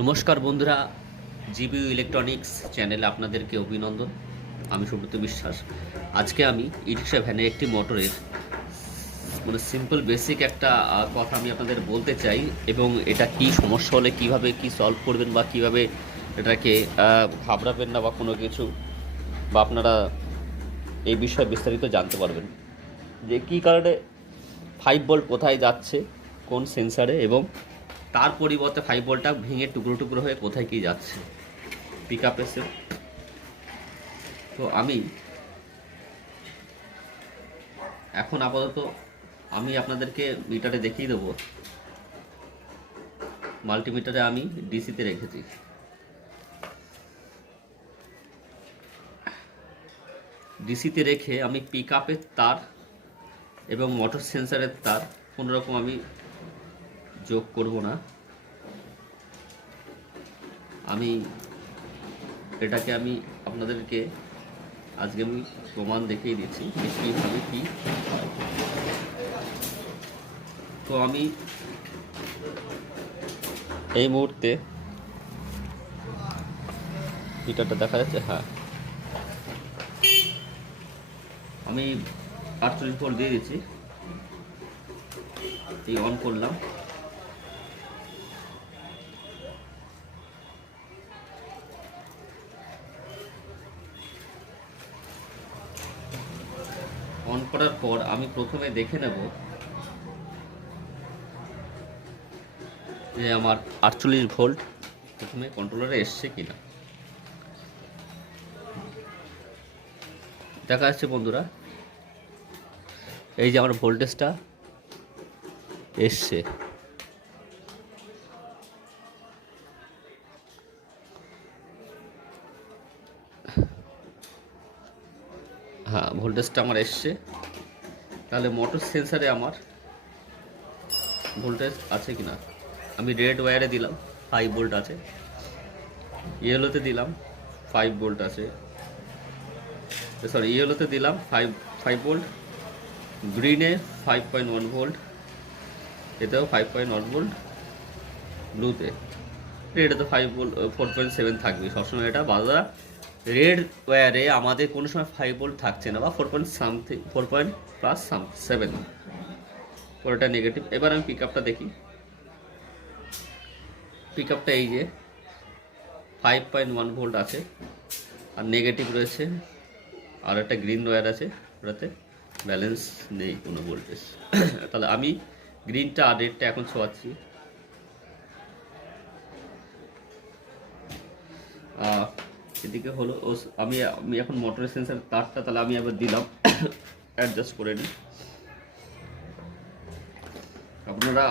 নমস্কার বন্ধুরা, GBU electronics চ্যানেলে আপনাদেরকে অভিনন্দন। আমি সুব্রত বিশ্বাস। আজকে আমি ই-রিক্সা ভ্যানের একটি মোটরের সিম্পল বেসিক একটা কথা আমি আপনাদের বলতে চাই, এবং এটা কি সমস্যা হলে কিভাবে কি সলভ করবেন বা কিভাবে এটাকে ঘাবড়াবেন না বা কোনো কিছু, বা আপনারা এই বিষয়ে বিস্তারিত জানতে পারবেন যে কী কারণে 5 ভোল্ট কোথায় যাচ্ছে কোন সেন্সারে, এবং তার পরিবর্তে 5 ভোল্টটা ভেঙে টুকরো টুকরো হয়ে কোথায় কী যাচ্ছে পিক আপ এসে। তো আমি এখন আপাতত আমি আপনাদেরকে মিটারে দেখিয়ে দেবো। মাল্টিমিটারে আমি ডিসিতে রেখেছি। ডিসিতে রেখে আমি পিক আপের তার এবং মোটর সেন্সারের তার কোনোরকম আমি যোগ করব না। আমি এটাকে আপনাদেরকে আজকে আমি প্রমাণ দেখিয়ে দিচ্ছি যে কীভাবে কী হয়। তো আমি এই মুহূর্তে মিটারটা দেখা যাচ্ছে, হ্যাঁ, আমি 48 ভোল্ট দিয়ে দিচ্ছি। এই অন করলাম। অন করার পর আমি প্রথমে দেখে নেব যে আমার 48 ভোল্ট প্রথমে কন্ট্রোলারে এসছে কিনা। দেখা যাচ্ছে বন্ধুরা, এই যে আমার ভোল্টেজটা এসছে। হ্যাঁ, ভোল্টেজটা আমার এসছে। তাহলে মোটর সেন্সারে আমার ভোল্টেজ আছে কিনা। আমি রেড ওয়্যারে দিলাম 5 ভোল্ট আছে, ইয়েলোতে দিলাম 5 ভোল্ট আছে, সরি ইয়েলোতে দিলাম 5 ভোল্ট, গ্রিনে 5.1 ভোল্ট, এতেও 5.1 ভোল্ট, ব্লুতে, রেডে তো 5 ভোল্ট 4.7 থাকবে সবসময়। এটা বাজার রেড ওয়্যারে আমাদের কোনো সময় 5 ভোল্ট থাকছে না, বা 4.7 ওটা নেগেটিভ। এবার আমি পিক আপটা দেখি। পিক আপটা এই যে 5.1 ভোল্ট আছে, আর নেগেটিভ রয়েছে, আর একটা গ্রিন ওয়্যার আছে, ওটাতে ব্যালেন্স নেই কোনো ভোল্টেজ। তাহলে আমি গ্রিনটা আর রেডটা এখন ছোঁয়াচ্ছি। এদিকে হলো আমি এখন মোটরের সেন্সার তারটা তাহলে আমি আবার দিলাম, অ্যাডজাস্ট করে নিই। আপনারা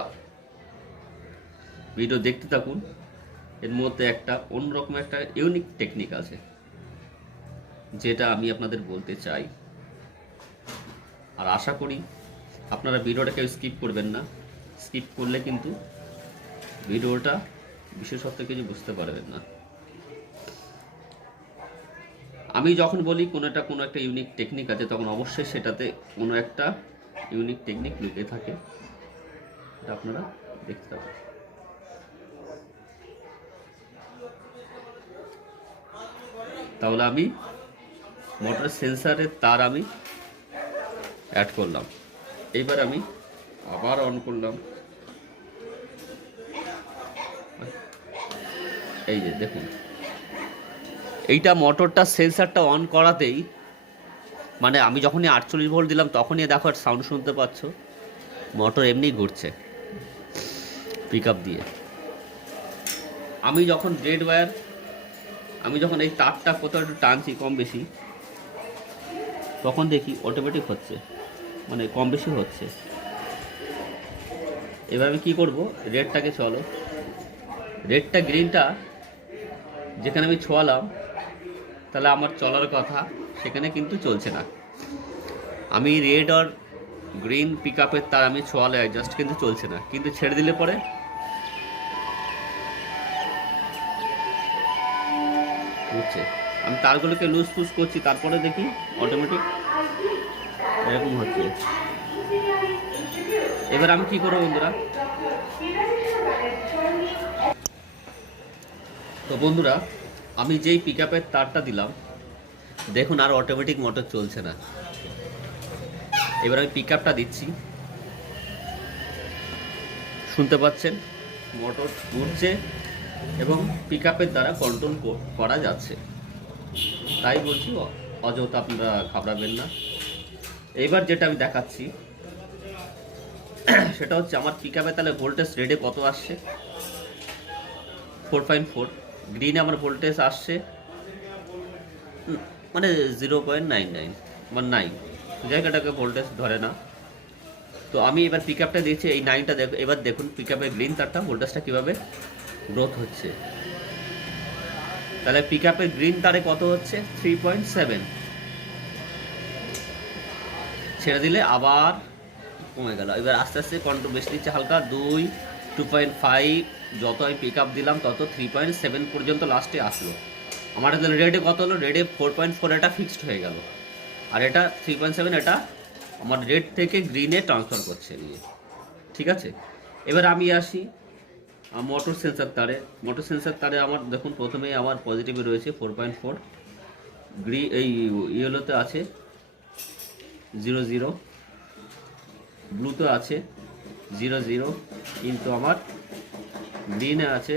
ভিডিও দেখতে থাকুন। এর মধ্যে একটা অন্যরকম একটা ইউনিক টেকনিক আছে, যেটা আমি আপনাদের বলতে চাই। আর আশা করি আপনারা ভিডিওটাকে স্কিপ করবেন না। স্কিপ করলে কিন্তু ভিডিওটা বিশেষত্ব কিছু বুঝতে পারবেন না। আমি যখন বলি কোনো একটা ইউনিক টেকনিক আছে, তখন অবশ্যই সেটাতে কোনো একটা ইউনিক টেকনিক লুকিয়ে থাকে, এটা আপনারা দেখতে পাবেন। তাহলে আমি মোটর সেন্সারের তার আমি অ্যাড করলাম। এইবার আমি আবার অন করলাম। এই যে দেখুন, এইটা মোটরটা সেন্সারটা অন করাতেই, মানে আমি যখনই 48 ভোল্ট দিলাম তখনই দেখো সাউন্ড শুনতে পাচ্ছ, মোটর এমনি ঘুরছে পিক আপ দিয়ে। আমি যখন রেড ওয়্যার, আমি যখন এই তারটা কোথাও একটু টানছি কম বেশি, তখন দেখি অটোমেটিক হচ্ছে, মানে কম বেশি হচ্ছে। এবার আমি কী করব, রেডটাকে চলো, রেডটা গ্রিনটা যেখানে আমি ছোঁয়ালাম, তাহলে আমার চলার কথা সেখানে কিন্তু চলছে না। আমি রেড আর গ্রিন পিক আপের তার আমি ছোঁয়ালে অ্যাডজাস্ট কিন্তু চলছে না, কিন্তু ছেড়ে দিলে পরে হচ্ছে। আমি তারগুলোকে লুজ ফুজ করছি, তারপরে দেখি অটোমেটিক এরকম হচ্ছে। এবার আমি কি করবো বন্ধুরা, তো বন্ধুরা আমি যেই পিক আপের তারটা দিলাম দেখুন আর অটোমেটিক মোটর চলছে না। এবার আমি পিক আপটা দিচ্ছি, শুনতে পাচ্ছেন মোটর ঘুরছে এবং পিক আপের দ্বারা কন্ট্রোল করা যাচ্ছে। তাই বলছি অযথা আপনারা ঘাবড়াবেন না। এইবার যেটা আমি দেখাচ্ছি সেটা হচ্ছে আমার পিক আপে তাহলে ভোল্টেজ রেডে কত আসছে, 4.4। গ্রিনে আমার ভোল্টেজ আসছে মানে 0.99 মানে 9, জায়গাটাকে ভোল্টেজ ধরে না। তো আমি এবার পিক আপটা দিয়েছি এই 9টা, দেখো এবার দেখুন পিক আপের গ্রিন তারটা ভোল্টেজটা কীভাবে গ্রোথ হচ্ছে। তাহলে পিক আপের গ্রিন তারে কত হচ্ছে 3.7, ছেড়ে দিলে আবার কমে গেল। এবার আস্তে আস্তে কন্ট্রোল বেশি দিচ্ছে হালকা, 2.5, যত আমি পিক আপ দিলাম তত 3.7 পর্যন্ত লাস্টে আসলো। আমার তাহলে রেডে কত হলো, রেডে 4.4 এটা ফিক্সড হয়ে গেল, আর এটা 3.7 এটা আমার রেড থেকে গ্রিনে ট্রান্সফার করছে নিয়ে। ঠিক আছে, এবার আমি আসি মোটর সেন্সার তারে। মোটর সেন্সার তারে আমার দেখুন প্রথমেই আমার পজিটিভে রয়েছে 4.4, এই ইয়েলোতে আছে 0.0, ব্লুতে আছে 0.0, কিন্তু আমার গ্রিনে আছে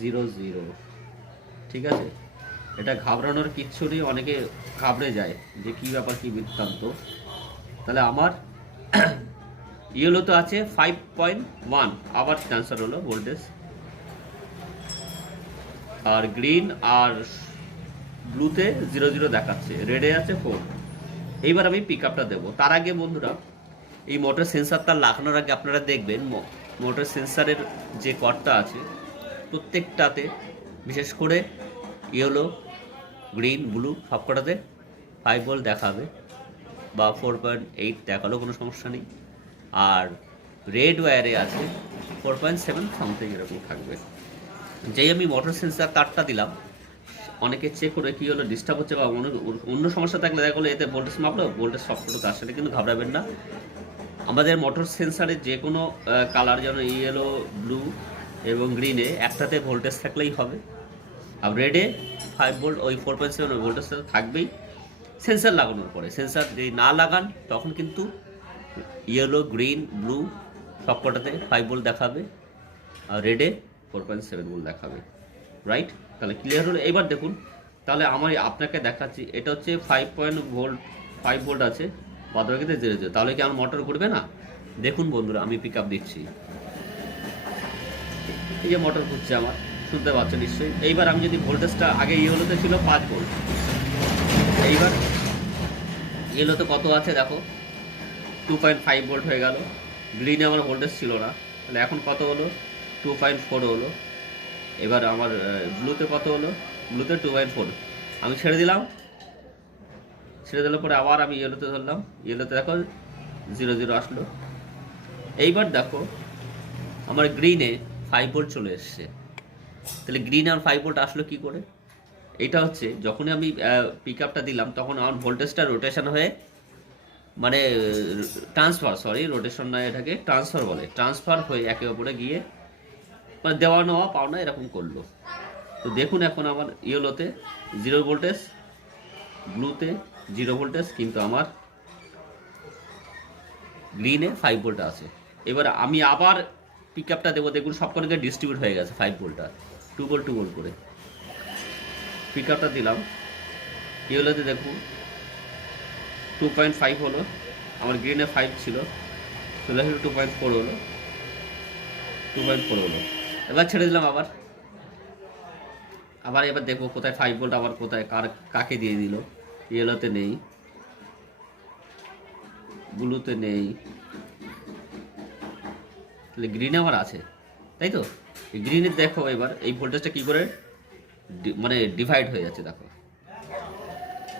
0.0। ঠিক আছে, এটা ঘাবড়ানোর কিচ্ছু নেই, অনেকে ঘাবড়ে যায় যে কী ব্যাপার কী বৃত্তান্ত। তাহলে আমার ইয়েলোতে আছে 5.1, আবার ট্রান্সফার হলো ভোল্টেজ, আর গ্রিন আর ব্লুতে 0.0 দেখাচ্ছে, রেডে আছে 4। এইবার আমি পিক আপটা দেবো। তার আগে বন্ধুরা এই মোটর সেন্সার তার লাগানোর আগে আপনারা দেখবেন মোটর সেন্সারের যে কর্তা আছে প্রত্যেকটাতে, বিশেষ করে ইয়েলো গ্রিন ব্লু সবকটাতে 5 ভোল্ট দেখাবে বা 4.8 দেখালেও কোনো সমস্যা নেই, আর রেড ওয়্যারে আছে 4.7 সামথিং এরকম থাকবে। যেই আমি মোটর সেন্সার তারটা দিলাম অনেকে চেক করে কী হলো ডিস্টার্ব হচ্ছে বা অন্য সমস্যা থাকলে দেখা গেলো এতে ভোল্টেজ মাপলো, ভোল্টেজ সবকটা আসলে কিন্তু ঘাবড়াবেন না। আমাদের মোটর সেন্সারের যে কোনো কালার যেন ইয়েলো ব্লু এবং গ্রিনে একটাতে ভোল্টেজ থাকলেই হবে, আর রেডে 5 ভোল্ট ওই 4.7 ওই ভোল্টেজটা থাকবেই সেন্সার লাগানোর পরে। সেন্সার যদি না লাগান তখন কিন্তু ইয়েলো গ্রিন ব্লু সবকটাতে 5 ভোল্ট দেখাবে আর রেডে 4.7 ভোল্ট দেখাবে। রাইট, তাহলে ক্লিয়ার হলো। এবার দেখুন তাহলে আমার আপনাকে দেখাচ্ছি, এটা হচ্ছে 5 ভোল্ট আছে, বাদবাকিতে 0.0, তাহলে কি আমার মোটর ঘুরবে না? দেখুন বন্ধুরা আমি পিক আপ দিচ্ছি, এই যে মোটর ঘুরছে আমার, শুনতে পাচ্ছেন নিশ্চয়ই। এইবার আমি যদি ভোল্টেজটা আগে ইয়েলোতে ছিল 5 ভোল্ট, এইবার ইয়েলোতে কত আছে দেখো 2.5 ভোল্ট হয়ে গেল, গ্রিনে আমার ভোল্টেজ ছিল না, তাহলে এখন কত হলো 2.4 হলো। এবার আমার ব্লুতে কত হলো, ব্লুতে 2.4, আমি ছেড়ে দিলাম, ছেড়ে দিলে পরে আবার আমি ইয়েলোতে ধরলাম, ইয়েলোতে দেখো 0.0 আসলো। এইবার দেখো আমার গ্রিনে 5 ভোল্ট চলে এসছে, তাহলে গ্রিনে আমার 5 ভোল্ট আসলো কী করে? এটা হচ্ছে যখনই আমি পিক আপটা দিলাম তখন আমার ভোল্টেজটা রোটেশন হয়ে মানে রোটেশন নয়, এটাকে ট্রান্সফার বলে, ট্রান্সফার হয়ে একে অপরে গিয়ে মানে দেওয়া নেওয়া পাওনা এরকম করলো। তো দেখুন এখন আমার ইয়েলোতে 0 ভোল্টেজ, ব্লুতে 0 ভোল্টেজ, কিন্তু আমার গ্রিনে 5 ভোল্ট আছে। এবার আমি আবার পিক আপটা দেবো, দেখুন সবকটাকে ডিস্ট্রিবিউট হয়ে গেছে 5 ভোল্টটা, 2 ভোল্ট করে পিক আপটা দিলাম। ইয়েলোতে দেখুন 2.5 হলো, আমার গ্রিনে 5 ছিল, চলে আসলে 2.4 হলো, 2.4 হলো। এবার ছেড়ে দিলাম আবার, এবার দেখবো কোথায় 5 ভোল্ট আবার কোথায় কাকে দিয়ে দিল। ইয়েলোতে নেই, ব্লুতে নেই, তাহলে গ্রিনে আমার আছে, তাই তো? গ্রিনে দেখো এবার এই ভোল্টেজটা কী করে মানে ডিভাইড হয়ে যাচ্ছে দেখো,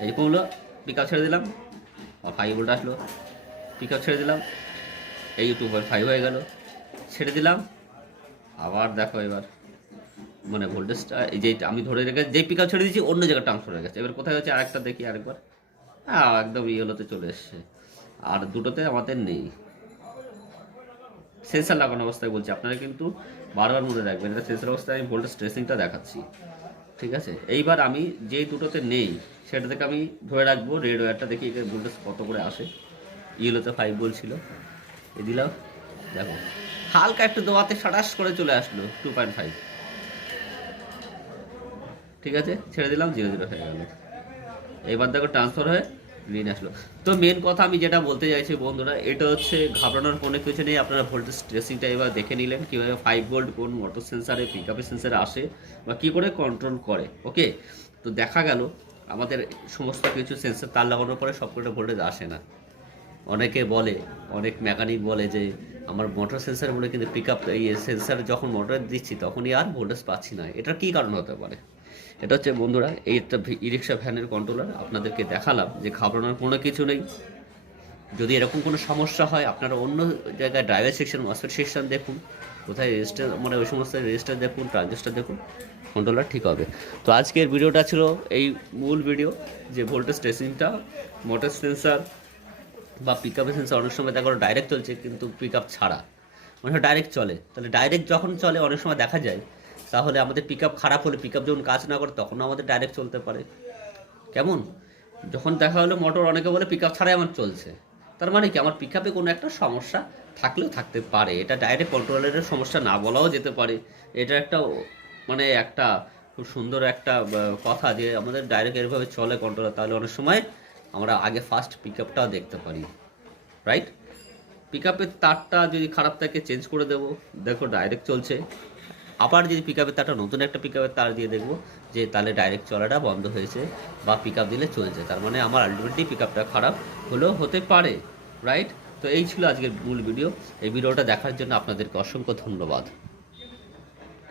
এইরকম হলো। পিক আপ ছেড়ে দিলাম আর 5 ভোল্ট আসলো, পিক আপ ছেড়ে দিলাম, এই 2.5 হয়ে গেল, ছেড়ে দিলাম আবার দেখো এবার মানে ভোল্টেজটা এই যে আমি ধরে রেখে যেই পিক আপ ছেড়ে দিয়েছি অন্য জায়গায় ট্রান্সফার হয়ে গেছে। এবার কোথায় হচ্ছে আরেকটা দেখি আরেকবার, হ্যাঁ একদম ইয়েলোতে চলে এসছে। আর দুটোতে আমাদের নেই। সেন্সার লাগানো অবস্থায় বলছি, আপনারা কিন্তু বারবার মনে রাখবেন এটা সেন্সার অবস্থায় আমি ভোল্টেজ ট্রেসিংটা দেখাচ্ছি, ঠিক আছে। এইবার আমি যেই দুটোতে নেই সেটা থেকে আমি ধরে রাখবো রেড ওয়্যারটা, দেখি এখানে ভোল্টেজ কত করে আসে। ইয়েলোতে 5 ভোল্ট ছিল, এ দিলাম, দেখো হালকা একটু দোয়াতে সাটাস করে চলে আসলো 2.5, ঠিক আছে, ছেড়ে দিলাম, 0 হয়ে গেল। এবার দেখো ট্রান্সফার হয়ে গ্রিন আসলো। তো মেন কথা আমি যেটা বলতে চাইছি বন্ধুরা, এটা হচ্ছে ঘাবড়ানোর কোনো কিছু নেই। আপনারা ভোল্টেজ ট্রেসিংটা এবার দেখে নিলেন কীভাবে 5 ভোল্ট কোন মোটর সেন্সারে, পিক আপের সেন্সারে আসে বা কী করে কন্ট্রোল করে। ওকে, তো দেখা গেল আমাদের সমস্ত কিছু সেন্সার তার লাগানোর পরে সবকটা ভোল্টেজ আসে না। অনেকে বলে, অনেক মেকানিক বলে যে আমার মোটর সেন্সার বলে কিন্তু পিক আপ এই সেন্সার যখন মোটর দিচ্ছি তখনই আর ভোল্টেজ পাচ্ছি না। এটার কী কারণ হতে পারে? এটা হচ্ছে বন্ধুরা এই একটা ই রিক্সা ভ্যানের কন্ট্রোলার, আপনাদেরকে দেখালাম যে ঘাবড়ানোর কোনো কিছু নেই। যদি এরকম কোনো সমস্যা হয় আপনারা অন্য জায়গায় ড্রাইভার সেকশন, মসফেট সেকশন দেখুন, কোথায় রেজিস্টার মানে ওই সমস্ত রেজিস্টার দেখুন, ট্রানজিস্টার দেখুন, কন্ট্রোলার ঠিক হবে। তো আজকের ভিডিওটা ছিল এই মূল ভিডিও, যে ভোল্টেজ ট্রেসিংটা মোটর সেন্সার বা পিক আপের সেন্সার অনেক সময় দেখো ডাইরেক্ট চলছে কিন্তু পিক আপ ছাড়া, অনেক সময় ডাইরেক্ট চলে। তাহলে ডাইরেক্ট যখন চলে অনেক সময় দেখা যায় তাহলে আমাদের পিক আপ খারাপ হলে, পিক আপ যখন কাজ না করে তখনও আমাদের ডাইরেক্ট চলতে পারে। কেমন? যখন দেখা হলো মোটর অনেকে বলে পিক আপ ছাড়াই আমার চলছে, তার মানে কি আমার পিক আপে কোনো একটা সমস্যা থাকলেও থাকতে পারে। এটা ডাইরেক্ট কন্ট্রোলারের সমস্যা না বলাও যেতে পারে। এটা একটা মানে একটা খুব সুন্দর একটা কথা যে আমাদের ডাইরেক্ট এরভাবে চলে কন্ট্রোলার, তাহলে অনেক সময় আমরা আগে ফার্স্ট পিক আপটাও দেখতে পারি, রাইট? পিক আপের তারটা যদি খারাপ থাকে চেঞ্জ করে দেবো, দেখো ডাইরেক্ট চলছে। আবার যদি পিক আপের তারটা নতুন একটা পিক আপের তার দিয়ে দেখবো যে তাহলে ডাইরেক্ট চলাটা বন্ধ হয়েছে বা পিক আপ দিলে চলছে, তার মানে আমার আলটিমেটলি পিক আপটা খারাপ হলেও হতে পারে, রাইট? তো এই ছিল আজকের মূল ভিডিও। এই ভিডিওটা দেখার জন্য আপনাদেরকে অসংখ্য ধন্যবাদ।